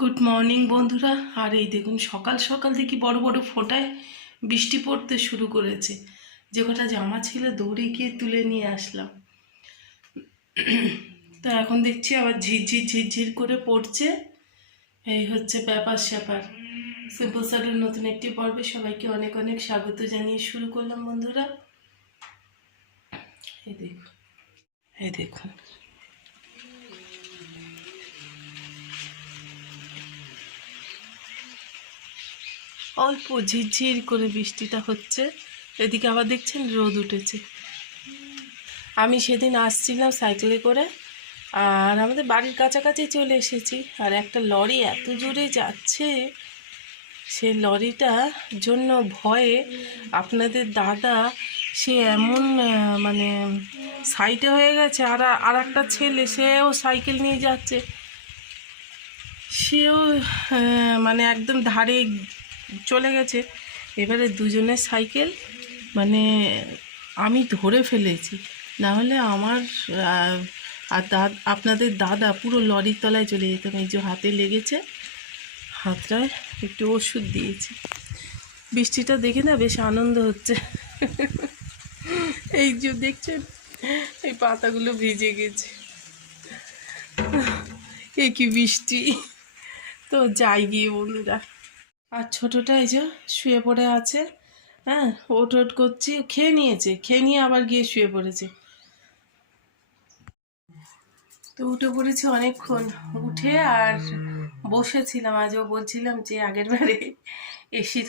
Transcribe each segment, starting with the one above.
Good morning বন্ধুরা। আর এই দেখুন সকাল সকাল থেকে বড় বড় ফোঁটায় বৃষ্টি পড়তে শুরু করেছে। যে কটা জামা ছিল দৌড়ে গিয়ে তুলে নিয়ে আসলাম। তো এখন দেখছি আবার ঝিরঝির ঝিরঝির করে পড়ছে। এই হচ্ছে ব্যাপার স্যাপার। সিম্পল স্যারের নতুন একটি পর্বে সবাইকে অনেক অনেক স্বাগত জানিয়ে শুরু করলাম বন্ধুরা। এই দেখুন, এই দেখুন, অল্প ঝিরঝির করে বৃষ্টিটা হচ্ছে। এদিকে আবার দেখছেন রোদ উঠেছে। আমি সেদিন আসছিলাম সাইকেলে করে, আর আমাদের বাড়ির কাছাকাছি চলে এসেছি। আর একটা লরি এত জোরে যাচ্ছে, সে লরিটা জন্য ভয়ে আপনাদের দাদা সে এমন মানে সাইডে হয়ে গেছে। আর আর একটা ছেলে সেও সাইকেল নিয়ে যাচ্ছে, সেও মানে একদম ধারে চলে গেছে। এবারে দুজনের সাইকেল মানে আমি ধরে ফেলেছি, না হলে আমার আর আপনাদের দাদা পুরো লরির তলায় চলে যেতাম। এই যে হাতে লেগেছে, হাতটায় একটু ওষুধ দিয়েছি। বৃষ্টিটা দেখে না বেশ আনন্দ হচ্ছে। এই যে দেখছেন এই পাতাগুলো ভিজে গেছে, এ কি বৃষ্টি। তো যাই গিয়ে বন্ধুরা। আর ছোটোটা এই যে শুয়ে পড়ে আছে। হ্যাঁ, ওট ওট করছি, খেয়ে নিয়েছে, খেয়ে নিয়ে আবার গিয়ে শুয়ে পড়েছে। তো উঠে পড়েছি অনেকক্ষণ, উঠে আর বসেছিলাম। আজও বলছিলাম যে আগের বারে এসির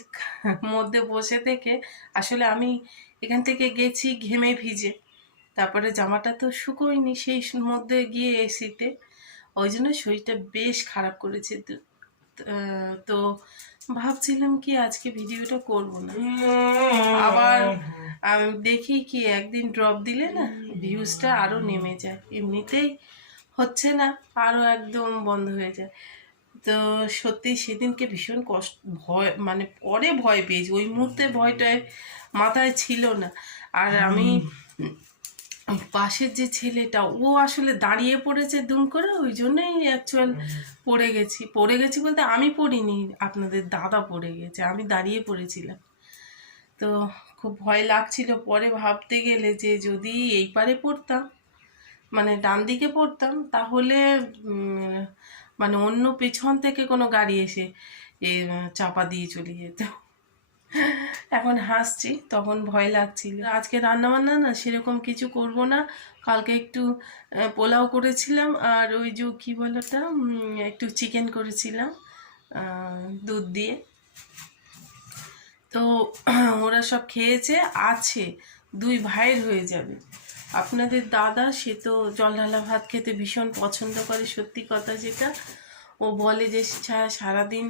মধ্যে বসে থেকে আসলে আমি এখান থেকে গেছি ঘেমে ভিজে, তারপরে জামাটা তো শুকোয়নি সেই মধ্যে গিয়ে এসিতে, ওই জন্য শরীরটা বেশ খারাপ করেছে। তো ভাবছিলাম কি আজকে ভিডিওটা করব না। আবার আমি দেখি কি একদিন ড্রপ দিলে না ভিউজটা আরও নেমে যায়, এমনিতেই হচ্ছে না, আরও একদম বন্ধ হয়ে যায়। তো সত্যি সেদিনকে ভীষণ কষ্ট, ভয় মানে পরে ভয় পেয়েছি, ওই মুহূর্তে ভয়টায় মাথায় ছিল না। আর আমি পাশের যে ছেলেটা ও আসলে দাঁড়িয়ে পড়েছে দুম করে, ওই জন্যই অ্যাকচুয়াল পড়ে গেছি বলতে আমি পড়িনি, আপনাদের দাদা পড়ে গেছে, আমি দাঁড়িয়ে পড়েছিলাম। তো খুব ভয় লাগছিল পরে ভাবতে গেলে যে যদি এই পারে পড়তাম, মানে ডান দিকে পড়তাম, তাহলে মানে অন্য পেছন থেকে কোনো গাড়ি এসে চাপা দিয়ে চলে যেত। এখন হাসছি, তখন ভয় লাগছিল। আজকে রান্না বান্না না সেরকম কিছু করব না। কালকে একটু পোলাও করেছিলাম, আর ওই যে কী বলে ওটা, একটু চিকেন করেছিলাম দুধ দিয়ে। তো ওরা সব খেয়েছে, আছে দুই ভাইয়ের হয়ে যাবে। আপনাদের দাদা সে তো জল ঢালা ভাত খেতে ভীষণ পছন্দ করে, সত্যি কথা যেটা। ও বলে যে সারাদিন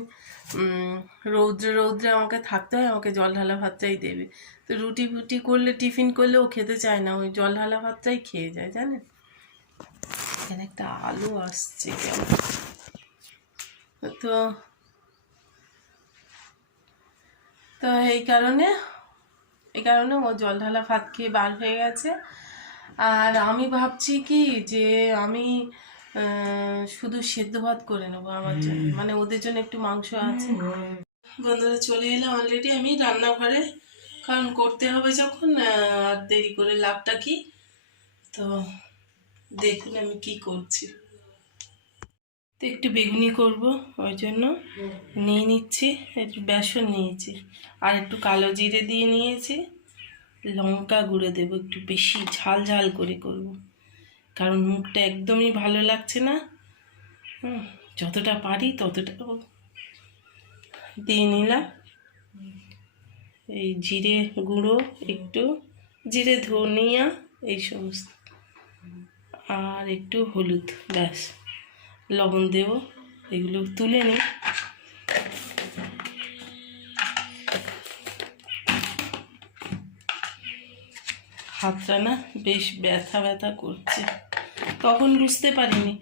রৌদ্রে রৌদ্রে আমাকে থাকতে হয়, আমাকে জল ঢালা ভাতটাই দেবে। তো রুটি ফুটি করলে, টিফিন করলে ও খেতে চায় না, ওই জল ঢালা ভাতটাই খেয়ে যায় জানেন। এখানে একটা আলু আসছে কেমন। তো তো এই কারণে ও জল ঢালা ভাত খেয়ে বার হয়ে গেছে। আর আমি ভাবছি কি যে আমি শুধু সেদ্ধ ভাত করে নেবো আমার জন্য, মানে ওদের জন্য একটু মাংস আছে। বন্ধুরা চলে এলাম অলরেডি আমি রান্নাঘরে, কারণ করতে হবে যখন আর দেরি করে লাভটা কি। তো দেখুন আমি কি করছি। তো একটু বেগুনি করব, ওই জন্য নিয়ে নিচ্ছি, একটু বেসন নিয়েছি, আর একটু কালো জিরে দিয়ে নিয়েছি, লঙ্কা গুঁড়ো দেবো, একটু বেশি ঝাল ঝাল করে করব, কারণ মুখটা একদমই ভালো লাগছে না। যতটা পারি ততটা দিয়ে নিলাম। এই জিরে গুঁড়ো একটু, জিরে ধনিয়া এই সমস্ত, আর একটু হলুদ, ব্যাস, লবণ দেব। এগুলো তুলে নিই। হাতটা না বেশ ব্যথা ব্যথা করছে, তখন বুঝতে পারিনি,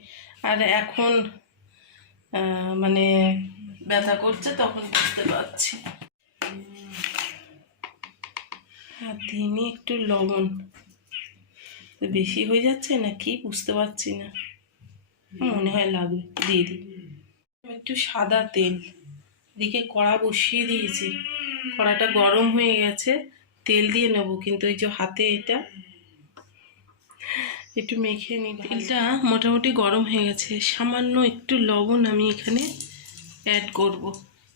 আর এখন মানে ব্যথা করছে তখন বুঝতে পারছি। আর দিনে একটু লবণ বেশি হয়ে যাচ্ছে না কি বুঝতে পারছি না, মনে হয় লাগবে, দিয়ে দিই। একটু সাদা তেল, এদিকে কড়া বসিয়ে দিয়েছি, কড়াটা গরম হয়ে গেছে, তেল দিয়ে নেব। কিন্তু ওই যে হাতে এটা একটু মেখে নিই। তেলটা মোটামুটি গরম হয়ে গেছে, সামান্য একটু লবণ আমি এখানে অ্যাড করব।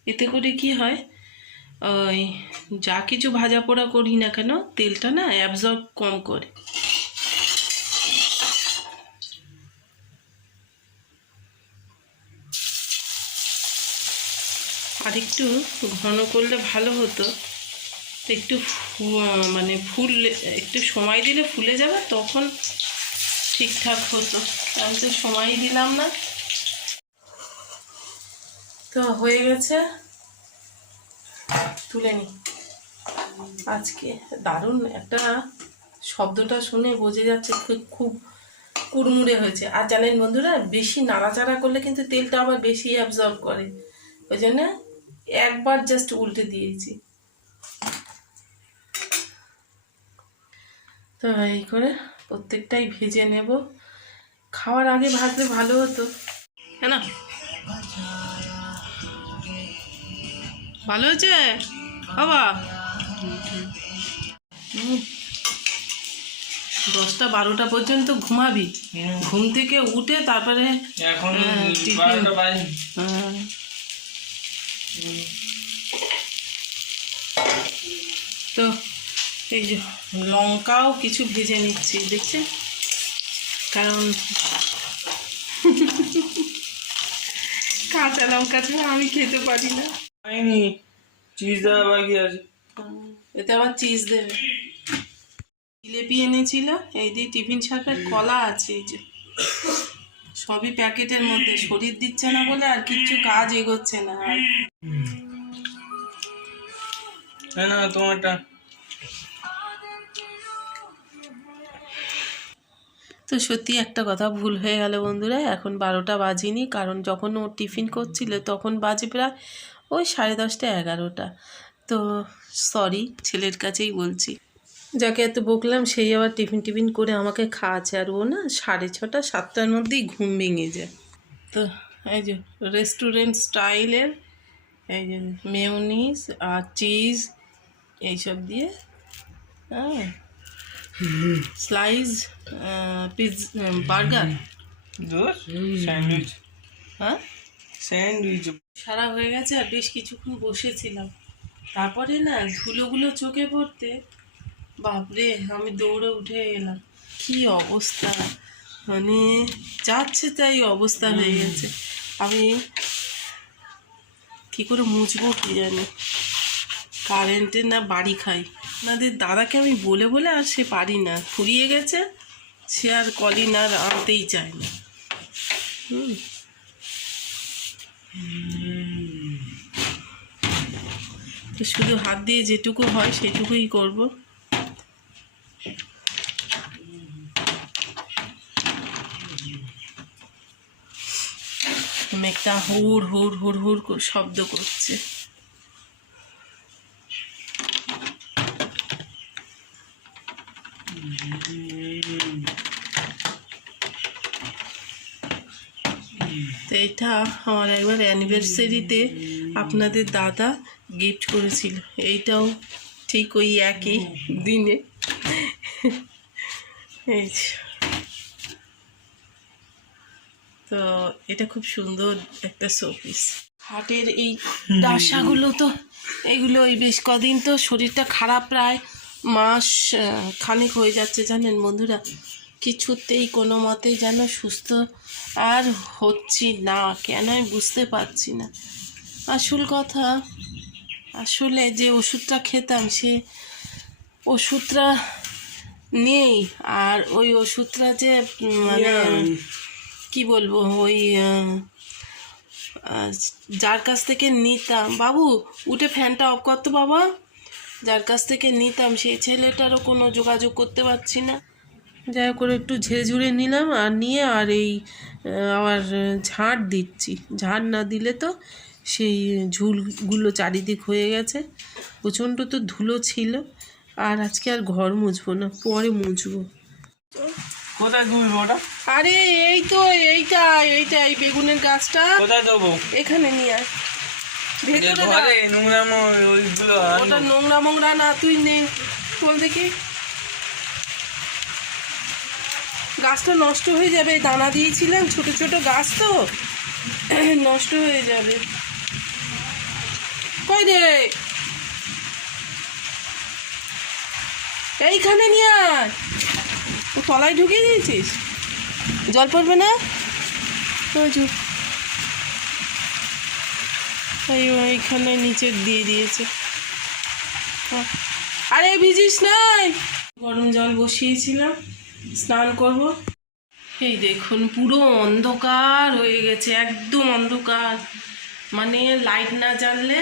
এতে করে কি হয়, ওই যা কিছু ভাজা পোড়া করি না কেন তেলটা না অ্যাবজর্ব কম করে। আর একটু ঘন করলে ভালো হতো, একটু মানে একটু সময় দিলে ফুলে যাবে, তখন ঠিকঠাক হতো। আমি তো সময়ই দিলাম না। তো হয়ে গেছে, তুলে নি। আজকে দারুণ একটা শব্দটা শুনে বোঝা যাচ্ছে খুব কুড়মুড়ে হয়েছে। আর জানেন বন্ধুরা, বেশি নাড়াচাড়া করলে কিন্তু তেলটা আবার বেশি অ্যাবজর্ব করে, ওই জন্য একবার জাস্ট উল্টে দিয়েছি। তো এই করে প্রত্যেকটাই ভেজে নেব। খাওয়ার আগে ভাজলে ভালো হতো, হ্যাঁ না? ভালো হয়েছে বাবা। 10টা 12টা পর্যন্ত ঘুমাবি, ঘুম থেকে উঠে তারপরে এখন টিফিন। তো এই যে লঙ্কাও কিছু ভেজে নিচ্ছি, দেখছেন? কারণ কাঁচা লঙ্কা ছাড়া আমি খেতে পারি না। চিজ দেওয়া বাকি আছে, এতে আবার চিজ দেবে। জিলেপি এনেছিল, এই দিয়ে টিফিন ছাড়ার কলা আছে, এই যে সবই প্যাকেটের মধ্যে। শরীর দিচ্ছে না বলে আর কিচ্ছু কাজ এগোচ্ছে না। আর না তোমারটা। তো সত্যি একটা কথা ভুল হয়ে গেল বন্ধুরা, এখন 12টা বাজিনি, কারণ যখন ও টিফিন করছিল তখন বাজে প্রায় ওই 10:30 11টা। তো সরি, ছেলের কাছেই বলছি। যাকে এত বকলাম সেই আবার টিফিন করে আমাকে খাওয়াচ্ছে, আর ও না 6:30 7টার মধ্যেই ঘুম ভেঙে যায়। তো এই যে রেস্টুরেন্ট স্টাইলের এই যে মেয়োনিজ আর চিজ এইসব দিয়ে, হ্যাঁ, স্লাইস বার্গার, স্যান্ডউইচ, হ্যাঁ স্যান্ডউইচ সারা হয়ে গেছে। আর বেশ কিছুক্ষণ বসেছিলাম, তারপরে না ধুলোগুলো চোখে পড়তে বাপরে আমি দৌড়ে উঠে এলাম। কি অবস্থা, মানে যাচ্ছে তাই অবস্থা হয়ে গেছে। আমি কি করে মুছবো কি জানি, কারেন্টের না বাড়ি খাই। আপনাদের দাদাকে আমি বলে বলে আর সে পারি না, ফুরিয়ে গেছে, সে আর কলিন আর আনতেই চায় না। তো শুধু হাত দিয়ে যেটুকু হয় সেটুকুই করব। মেঘটা হুড় হুড় হুড় হুড় করে শব্দ করছে। তো এটা আমার একবার অ্যানিভার্সারিতে আপনাদের দাদা গিফট করেছিল, এইটাও ঠিক ওই একই দিনে। এই তো এটা খুব সুন্দর একটা শোপিস। হাটের এই ডাসাগুলো তো এগুলো ওই বেশ কদিন তো শরীরটা খারাপ, প্রায় মাস খানেক হয়ে যাচ্ছে জানেন বন্ধুরা, কিছুতেই কোনো মতেই যেন সুস্থ আর হচ্ছি না, কেন আমি বুঝতে পারছি না। আসল কথা, আসলে যে ওষুধটা খেতাম সে ওষুধটা নেই। আর ওই ওষুধটা যে মানে কি বলবো, ওই যার কাছ থেকে নিতাম, বাবু উঠে ফ্যানটা অফ করতো বাবা, যার কাছ থেকে নিতাম সেই ছেলেটারও কোনো যোগাযোগ করতে পারছি না। যাই করে একটু ঝেড়ে ঝুড়ে নিলাম, আর নিয়ে আর এই আবার ঝাড় দিচ্ছি। ঝাড় না দিলে তো সেই ঝুলগুলো চারিদিক হয়ে গেছে, প্রচণ্ড তো ধুলো ছিল। আর আজকে আর ঘর মুছবো না, পরে মুছবো। কোথায় তুলবো ওটা? আরে এই তো এইটা এইটা এই বেগুনের গাছটা কোথায় দেবো? এখানে নিয়ে আয় ভেতরে না। ঘরে নোংরামো ওইগুলো আনো। ওটা নোংরা মোংরা না, তুই নে বল দেখি। গাছটা নষ্ট হয়ে যাবে, দানা দিয়েছিলাম, ছোট ছোট গাছ তো নষ্ট হয়ে যাবে। কই রে, এইখানে নিয়ে আয়। ও তলায় ঢুকিয়ে দিয়েছিস, জল পড়বে না? ওই যে, এইখানে নিচে দিয়ে দিয়েছে। আরে ভিজিস নাই, গরম জল বসিয়েছিলাম, স্নান করব। এই দেখুন পুরো অন্ধকার হয়ে গেছে, একদম অন্ধকার, মানে লাইট না জ্বাললে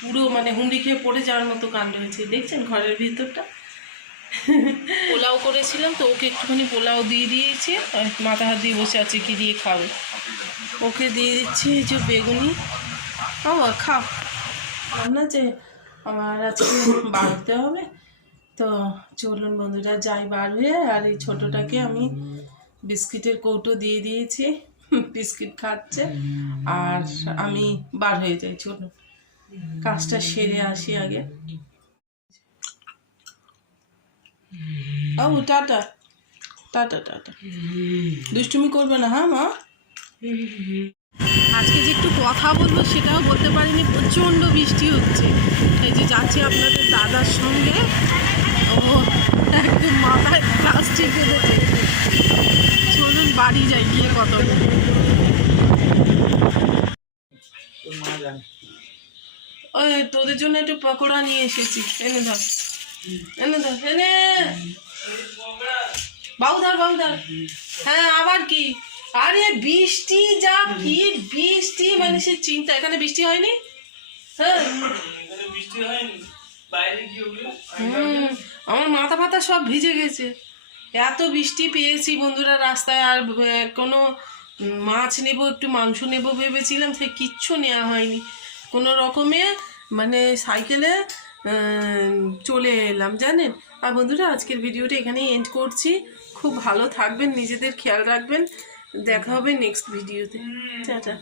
পুরো মানে হুমড়ি খেয়ে পড়ে যাওয়ার মতো কাণ্ড হয়েছে। দেখছেন ঘরের ভিতরটা। পোলাও করেছিলাম তো ওকে একটুখানি পোলাও দিয়ে দিয়েছি, মাথা হাত দিয়ে বসে আছে কি দিয়ে খাবে, ওকে দিয়ে দিচ্ছি এই যে বেগুনি। বাবা খাও, রান্না যে আমার আজকে বার হতে হবে, তো চলুন বন্ধুরা যাই বার হয়ে। আর এই ছোটোটাকে আমি বিস্কিটের কৌটো দিয়ে দিয়েছি, বিস্কিট খাচ্ছে, আর আমি বার হয়ে যাই। চলুন কাজটা সেরে আসি আগে। ও টাটা টাটা টাটা, দুষ্টুমি করবে না হ্যাঁ মা। আজকে যে একটু কথা বলবো সেটাও বলতে পারিনি, প্রচণ্ড বৃষ্টি হচ্ছে। এই যে যাচ্ছি আপনাদের দাদার সঙ্গে, ও একদম মাথায় প্লাস্টিক বেঁধেছে। চলুন বাড়ি যাই, গিয়ে কথা বলবো। ওই তোদের জন্য একটু পকোড়া নিয়ে এসেছি, এনে ধর এনে ধর এনে, বাউধার বাউধার। হ্যাঁ আবার কি, আরে বৃষ্টি যা কি বৃষ্টি, মানে সে চিন্তা। এখানে বৃষ্টি হয়নি? হ্যাঁ আমার মাথা ফাতা সব ভিজে গেছে, এত বৃষ্টি পেয়েছি বন্ধুরা রাস্তায়। আর কোনো মাছ নেব, একটু মাংস নেব ভেবেছিলাম, সে কিচ্ছু নেওয়া হয়নি। কোনো রকমে মানে সাইকেলে চলে এলাম জানেন। আর বন্ধুরা আজকের ভিডিওটা এখানেই এন্ড করছি। খুব ভালো থাকবেন, নিজেদের খেয়াল রাখবেন, দেখা হবে নেক্সট ভিডিওতে। টাটা।